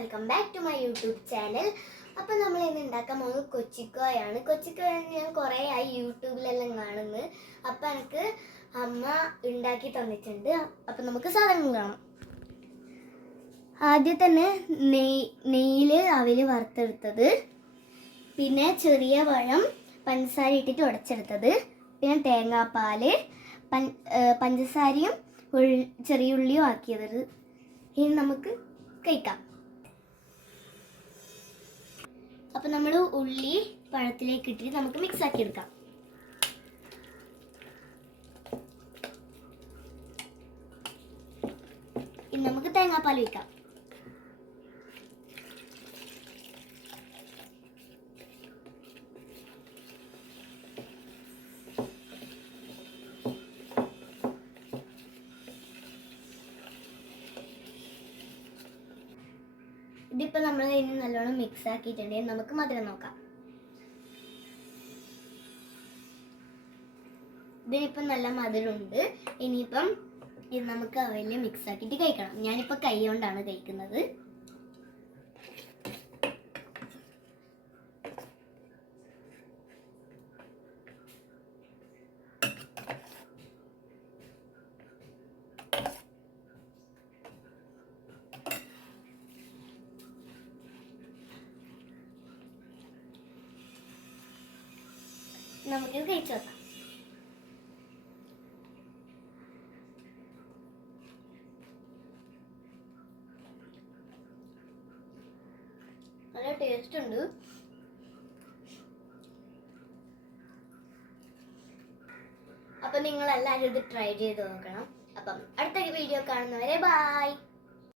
Welcome back to my YouTube channel. അപ്പോൾ നമ്മൾ ഇന്ന് ഉണ്ടാക്കാൻ പോകുന്നത് കൊച്ചിക്കോയാണ്. കൊച്ചിക്കോയ ഞാൻ കുറേ ആയി യൂട്യൂബിലെല്ലാം കാണുന്നത്. അപ്പോൾ എനിക്ക് അമ്മ ഉണ്ടാക്കി തന്നിട്ടുണ്ട്. അപ്പോൾ നമുക്ക് സാധനങ്ങൾ കാണാം. ആദ്യം തന്നെ നെയ്യിൽ അവിൽ വറുത്തെടുത്തത്, പിന്നെ ചെറിയ പഴം പഞ്ചസാര ഇട്ടിട്ട് ഉടച്ചെടുത്തത്, പിന്നെ തേങ്ങാപ്പാൽ, പഞ്ചസാരയും ചെറിയ ഉള്ളിയും ആക്കിയത്. ഇനി നമുക്ക് കഴിക്കാം. അപ്പോൾ നമ്മൾ ഉള്ളി പഴത്തിലേക്ക് ഇട്ടിട്ട് നമുക്ക് മിക്സ് ആക്കി എടുക്കാം. ഇനി നമുക്ക് തേങ്ങാപ്പാൽ ഒഴിക്കാം. ഇതിപ്പോൾ നമ്മൾ ഇനി നല്ലോണം മിക്സ് ആക്കിയിട്ടുണ്ടെങ്കിൽ നമുക്ക് മധുരം നോക്കാം. ഇതിനിപ്പം നല്ല മധുരമുണ്ട്. ഇനിയിപ്പം ഇത് നമുക്ക് അവയിൽ മിക്സ് ആക്കിയിട്ട് കഴിക്കണം. ഞാനിപ്പോൾ കൈ കൊണ്ടാണ് കഴിക്കുന്നത്. നമുക്കിത് കഴിച്ചു നോക്കാം. നല്ല ടേസ്റ്റ് ഉണ്ട്. അപ്പം നിങ്ങളെല്ലാവരും ഇത് ട്രൈ ചെയ്ത് നോക്കണം. അപ്പം അടുത്ത വീഡിയോ കാണുന്നവരെ ബൈ.